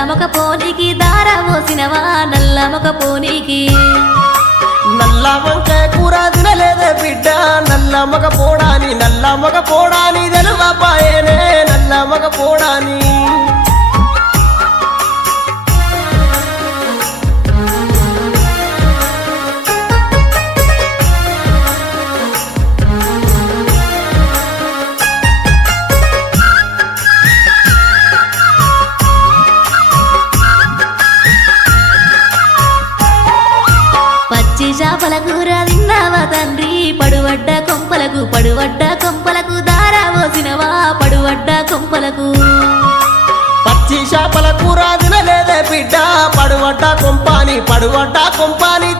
నల్లమొక పోనీకి దారా పోసినవా నల్లమొక పోనీకి నల్ల వంకాయ కూర తినలేదే బిడ్డ నల్ల మగ పోడాని తెలువపాయనే నల్ల మగ పోడాని పచ్చి చేపల కూర తిన్నావా తండ్రి పడువడ్డ కొంపలకు దారా పోసినవా పడువడ్డ కొంపలకు పచ్చి చేపల కూర తినలేదే బిడ్డ పడువడ్డ కొంపాని